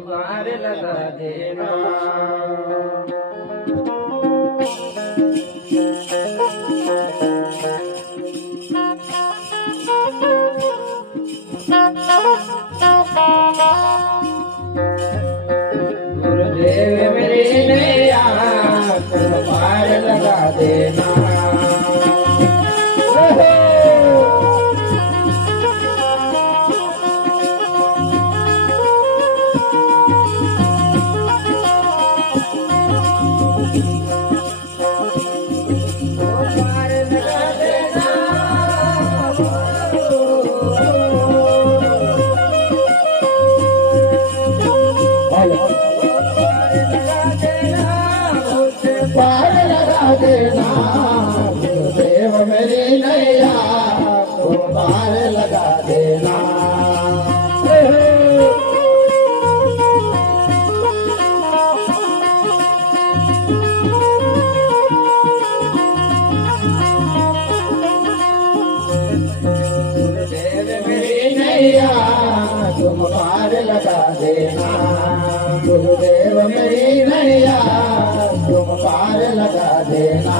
पार लगा देना। गुरुदेव मेरी नैया तुम पार लगा देना। पार लगा देना गुरुदेव मेरी नैया तुम पार लगा देना। गुरुदेव मेरी नैया तुम पार लगा देना। गुरुदेव मेरी नैया तुम पार लगा देना।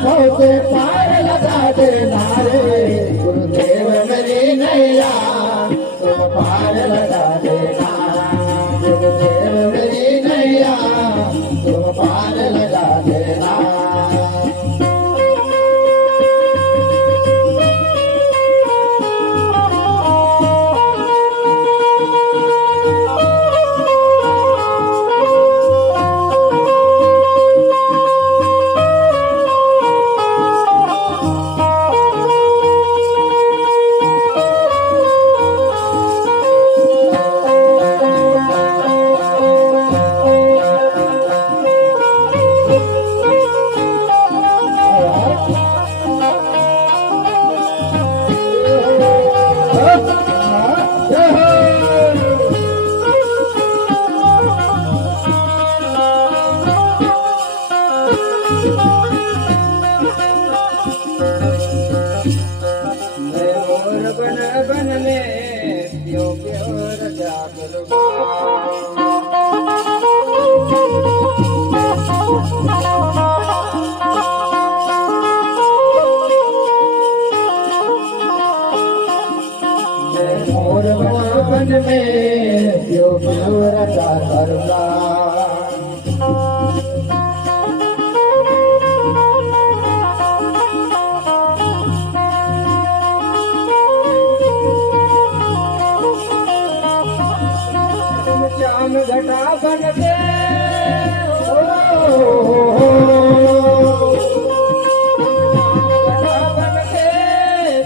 भोगे पार लगा देना रे गुरुदेव मेरी नैया तुम पार लगा देना। गुरुदेव मेरी नैया तुम पार लगा देना। बन में क्यों क्यों रचा करूं। मोर बन में क्यों क्यों रचा करूंगा। श्याम घटा बन के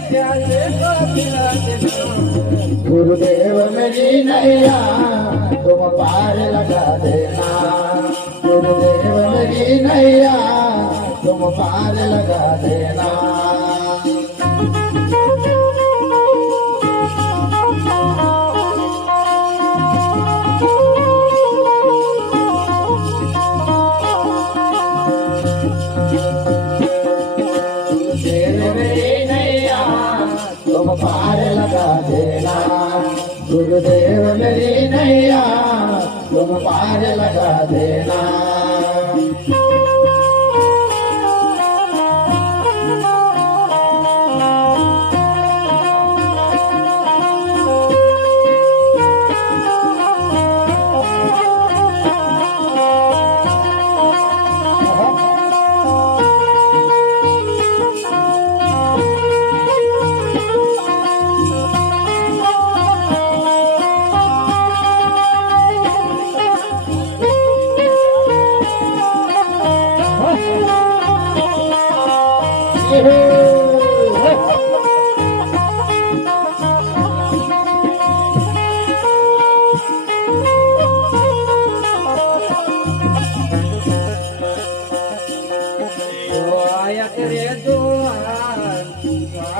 प्यासे को पिला देना। गुरुदेव मेरी नैया तुम पार लगा देना। गुरुदेव मेरी नैया तुम पार लगा देना। तुम पार लगा देना। गुरुदेव मेरी नैया तुम पार लगा देना।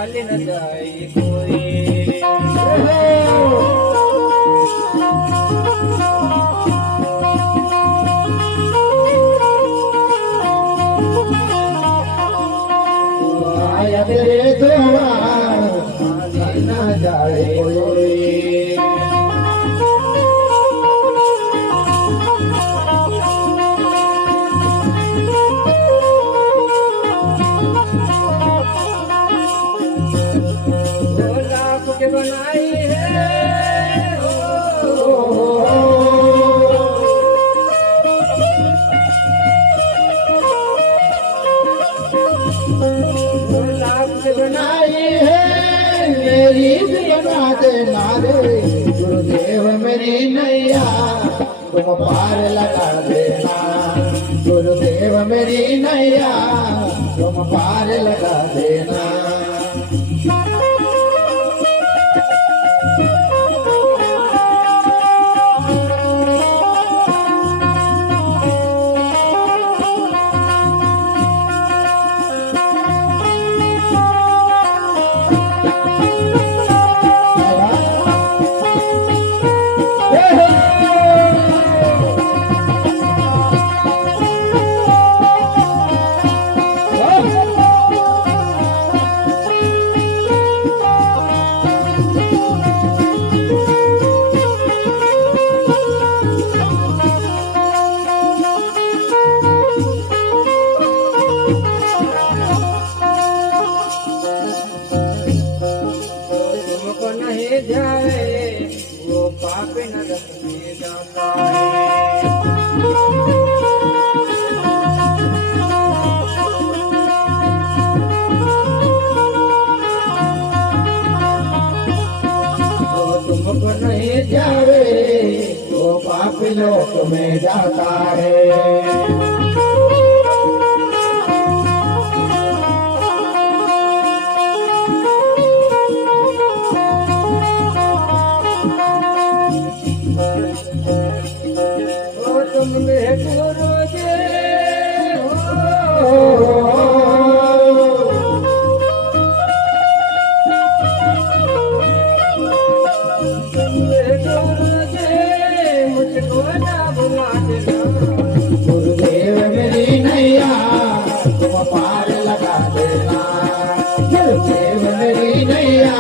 खाली न जाए कोई। आया तेरे द्वार खाली न जाए कोई। लाख के बनाई है लाख के बनाई बनाई है मेरी भी बना देना रे गुरुदेव मेरी नैया तुम पार लगा देना। गुरुदेव मेरी नैया तुम पार लगा देना। तुमको नहीं जाए वो पाप नरक में जाता है। तो तुमको नहीं जावे वो पाप लोक में जाता है। तुम में गुरु जी तुम में गुरु जी मुझको ना भुला देना। गुरुदेव मेरी नैया तुम पार लगा देना। गुरुदेव मेरी नैया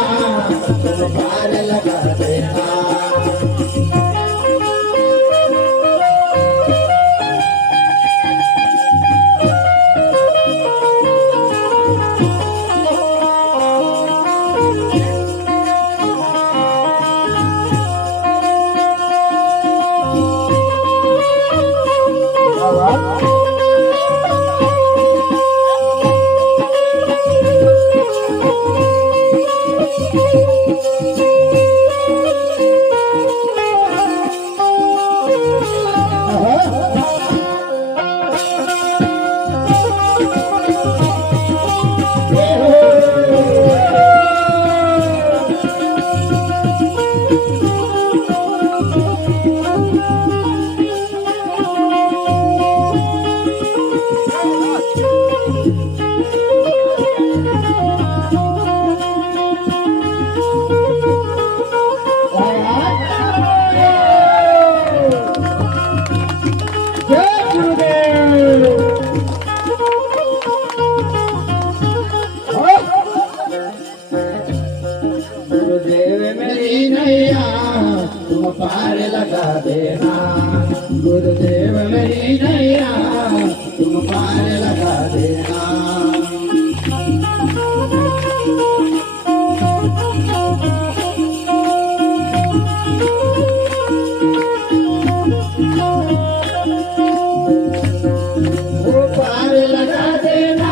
तुम पार लगा देना। गुरुदेव मेरी नैया तुम पार लगा देना। गुरुदेव मेरी नैया तुम पार लगा देना। वो पार लगा देना।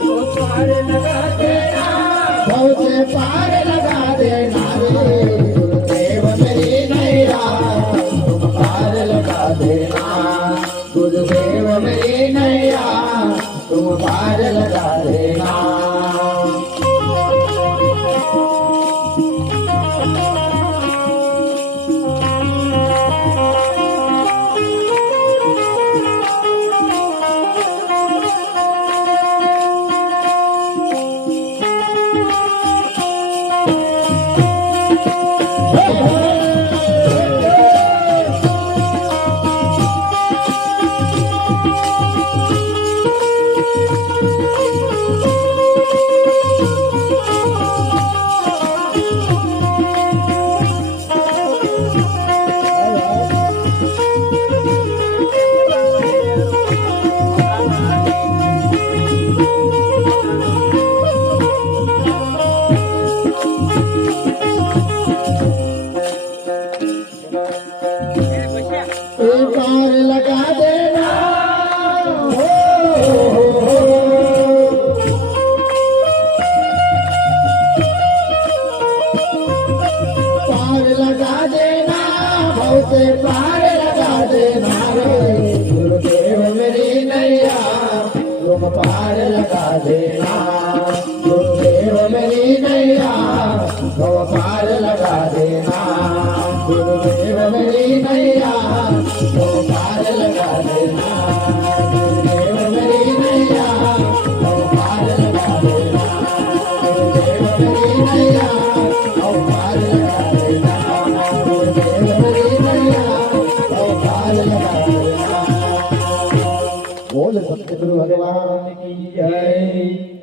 वो पार लगा देना। बहुते पार लगा देना रे गुरुदेव मेरी नैया तुम पार लगा देना। गुरुदेव मेरी नैया तुम पार लगा देना। पार लगा देना रे गुरुदेव मेरी नैया तुम पार लगा देना गुरुदेव मेरी नैया तुम पार लगा देना गुरुदेव मेरी नैया तुम पार लगा देना गुरुदेव मेरी नैया तुम पार लगा देना गुरुदेव मेरी नैया तुम पार लगा देना गुरुदेव मेरी नैया तुम पार लगा देना बोल सतगुरु भगवान की जय।